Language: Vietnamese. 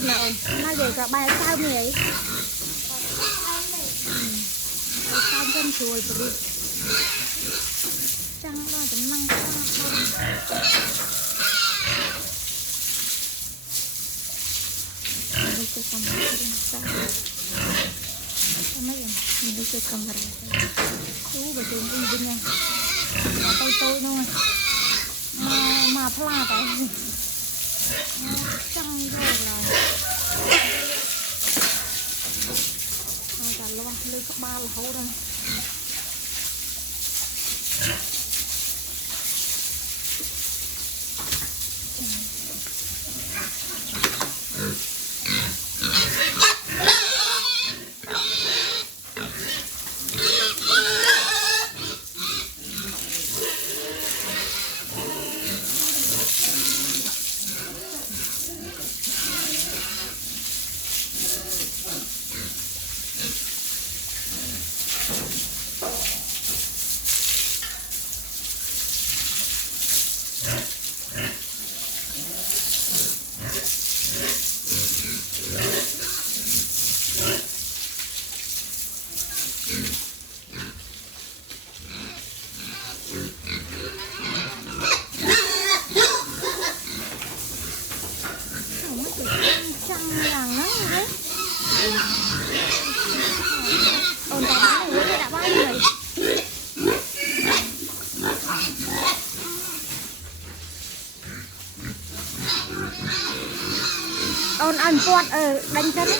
chuối mà nó về cả bài sao mì ấy sao dân chuối đi chẳng đó tính năng không đi chơi cầm đi sao mấy em mình đi chơi cầm rồi chú bà trường đi bên nha tôi thôi mà pha tại căng rồi là cả lo lên cấp 3 là hấu đây ôn ăn quạt ở đánh chân ấy